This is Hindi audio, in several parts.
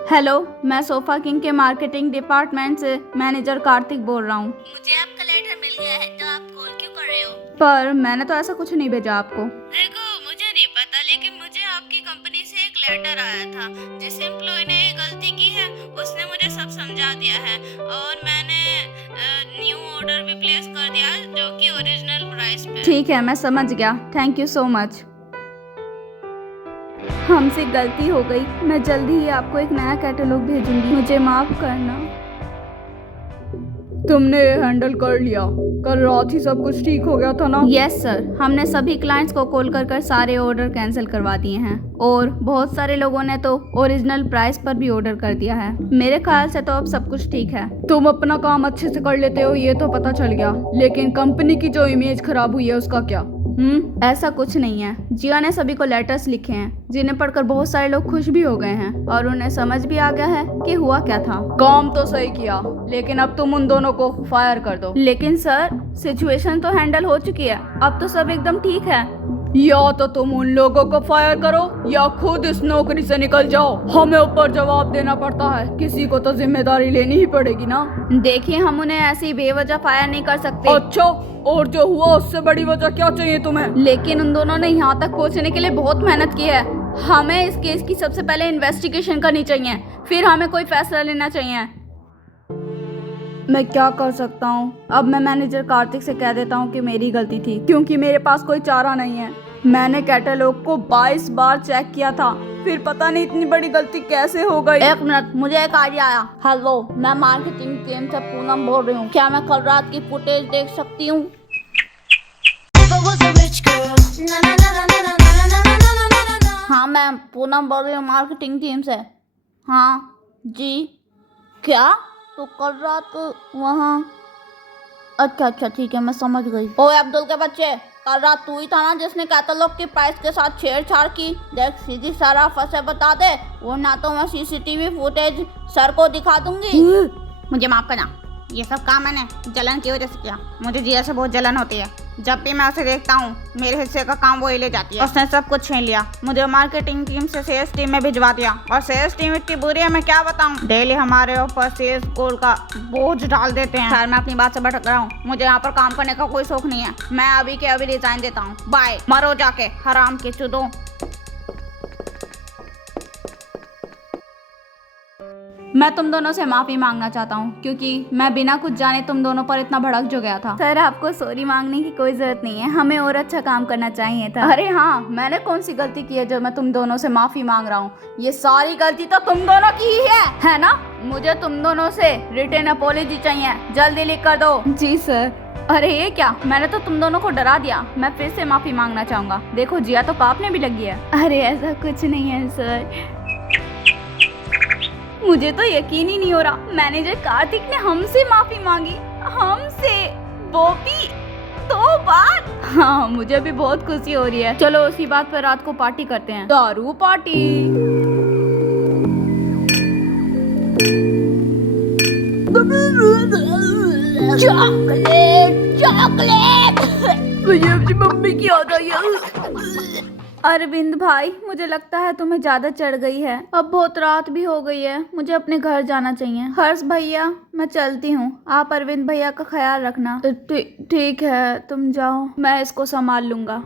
हेलो, मैं सोफा किंग के मार्केटिंग डिपार्टमेंट से मैनेजर कार्तिक बोल रहा हूँ। मुझे आपका लेटर मिल गया है तो आप कॉल क्यों कर रहे हो? पर मैंने तो ऐसा कुछ नहीं भेजा आपको। देखो, मुझे नहीं पता, लेकिन मुझे आपकी कंपनी से एक लेटर आया था। जिस एम्प्लॉय ने ये गलती की है उसने मुझे सब समझा दिया है और मैंने न्यू ऑर्डर भी प्लेस कर दिया है जो कि ओरिजिनल प्राइस पे। ठीक है, मैं समझ गया। Thank you so much. हमसे गलती हो गई। मैं जल्दी ही आपको एक नया कैटलॉग भेजूंगी। मुझे माफ करना। तुमने ये हैंडल कर लिया। कल रात ही सब कुछ ठीक हो गया था ना? यस सर, हमने सभी क्लाइंट्स को कॉल कर सारे ऑर्डर कैंसिल करवा दिए हैं और बहुत सारे लोगों ने तो ओरिजिनल प्राइस पर भी ऑर्डर कर दिया है। मेरे ख्याल से तो अब सब कुछ ठीक है। तुम अपना काम अच्छे से कर लेते हो, ये तो पता चल गया, लेकिन कंपनी की जो इमेज खराब हुई है उसका क्या? ऐसा कुछ नहीं है। जिया ने सभी को लेटर्स लिखे हैं जिन्हें पढ़कर बहुत सारे लोग खुश भी हो गए हैं और उन्हें समझ भी आ गया है कि हुआ क्या था। काम तो सही किया, लेकिन अब तुम उन दोनों को फायर कर दो। लेकिन सर, सिचुएशन तो हैंडल हो चुकी है, अब तो सब एकदम ठीक है। या तो तुम उन लोगों को फायर करो या खुद इस नौकरी से निकल जाओ। हमें ऊपर जवाब देना पड़ता है, किसी को तो जिम्मेदारी लेनी ही पड़ेगी ना। देखिए, हम उन्हें ऐसी बेवजह फायर नहीं कर सकते। अच्छा, और जो हुआ उससे बड़ी वजह क्या चाहिए तुम्हें? लेकिन उन दोनों ने यहाँ तक पहुँचने के लिए बहुत मेहनत की है। हमें इस केस की सबसे पहले इन्वेस्टिगेशन करनी चाहिए, फिर हमें कोई फैसला लेना चाहिए। मैं क्या कर सकता हूँ? अब मैं मैनेजर कार्तिक से कह देता हूँ कि मेरी गलती थी, क्योंकि मेरे पास कोई चारा नहीं है। मैंने कैटलॉग को 22 बार चेक किया था, फिर पता नहीं इतनी बड़ी गलती कैसे हो गई। एक मिनट, मुझे एक आइडिया आया। हेलो, मैं मार्केटिंग टीम से पूनम बोल रही हूँ। क्या मैं कल रात की फुटेज देख सकती हूँ? हाँ, मैं पूनम बोल रही हूँ मार्केटिंग टीम से। हाँ जी। क्या? तो कल रात वहाँ? अच्छा ठीक है, मैं समझ गई। ओए अब्दुल के बच्चे, कल रात तू ही था ना जिसने कैटलॉग की प्राइस के साथ छेड़छाड़ की? देख, सीधी सराफत से बता दे, वरना तो मैं सीसीटीवी फुटेज सर को दिखा दूंगी। मुझे माफ करना, ये सब काम मैंने जलन की वजह से किया। मुझे जिया से बहुत जलन होती है। जब भी मैं उसे देखता हूँ मेरे हिस्से का काम वही ले जाती है। उसने सब कुछ छीन लिया। मुझे मार्केटिंग टीम से सेल्स टीम में भिजवा दिया और सेल्स टीम इतनी बुरी है, मैं क्या बताऊँ। डेली हमारे ऊपर सेल्स गोल का बोझ डाल देते हैं। सर, मैं अपनी बात से भटक रहा हूँ। मुझे यहाँ पर काम करने का कोई शौक नहीं है। मैं अभी के अभी रिजाइन देता हूँ। बाय। मरो जाके, हराम के चूदों। मैं तुम दोनों से माफी मांगना चाहता हूँ, क्योंकि मैं बिना कुछ जाने तुम दोनों पर इतना भड़क जो गया था। सर, आपको सॉरी मांगने की कोई जरूरत नहीं है, हमें और अच्छा काम करना चाहिए था। अरे हाँ, मैंने कौन सी गलती की है जो मैं तुम दोनों से माफी मांग रहा हूँ? ये सारी गलती तो तुम दोनों की ही है ना? मुझे तुम दोनों से रिटन अपॉलॉजी चाहिए, जल्दी लिख कर दो। जी सर। अरे ये क्या, मैंने तो तुम दोनों को डरा दिया। मैं फिर से माफी मांगना चाहूंगा। देखो, जिया तो कांपने भी लगी है। अरे ऐसा कुछ नहीं है सर। मुझे तो यकीन ही नहीं हो रहा, मैनेजर कार्तिक ने हमसे माफी मांगी। हमसे, वो भी 2 बार। हाँ, मुझे भी बहुत खुशी हो रही है। चलो उसी बात पर रात को पार्टी करते हैं, दारू पार्टी। Chocolate chocolate. मुझे अपनी मम्मी की याद आई है। अरविंद भाई, मुझे लगता है तुम्हें ज्यादा चढ़ गई है। अब बहुत रात भी हो गई है, मुझे अपने घर जाना चाहिए। हर्ष भैया, मैं चलती हूँ। आप अरविंद भैया का ख्याल रखना। ठीक है, तुम जाओ, मैं इसको संभाल लूंगा।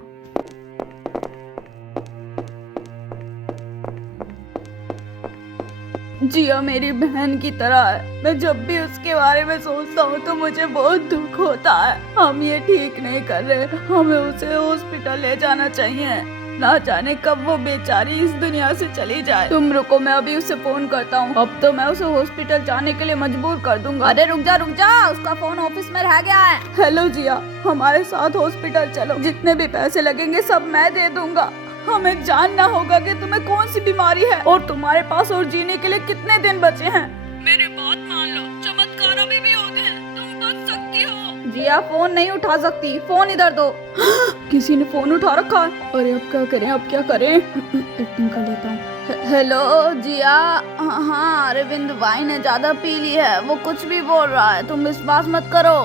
जिया मेरी बहन की तरह है। मैं जब भी उसके बारे में सोचता हूँ तो मुझे बहुत दुख होता है। हम ये ठीक नहीं कर रहे, हमें उसे हॉस्पिटल ले जाना चाहिए। ना जाने कब वो बेचारी इस दुनिया से चली जाए। तुम रुको, मैं अभी उसे फोन करता हूँ। अब तो मैं उसे हॉस्पिटल जाने के लिए मजबूर कर दूंगा। अरे रुक जा, उसका फोन ऑफिस में रह गया है। हेलो जिया, हमारे साथ हॉस्पिटल चलो, जितने भी पैसे लगेंगे सब मैं दे दूंगा। हमें जानना होगा कि तुम्हें कौन सी बीमारी है और तुम्हारे पास और जीने के लिए कितने दिन बचे हैं। मेरी बात मान लो, चमत्कार अभी भी होते हैं, तुम बच सकती हो। जिया फोन नहीं उठा सकती, फोन इधर दो। किसी ने फोन उठा रखा है। अरे अब क्या करें? एक्टिंग कर लेता हूँ। हेलो जिया। हाँ, अरविंद भाई ने ज्यादा पी ली है, वो कुछ भी बोल रहा है, तुम विश्वास मत करो।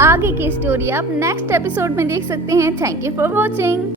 आगे की स्टोरी आप नेक्स्ट एपिसोड में देख सकते हैं। Thank you for watching.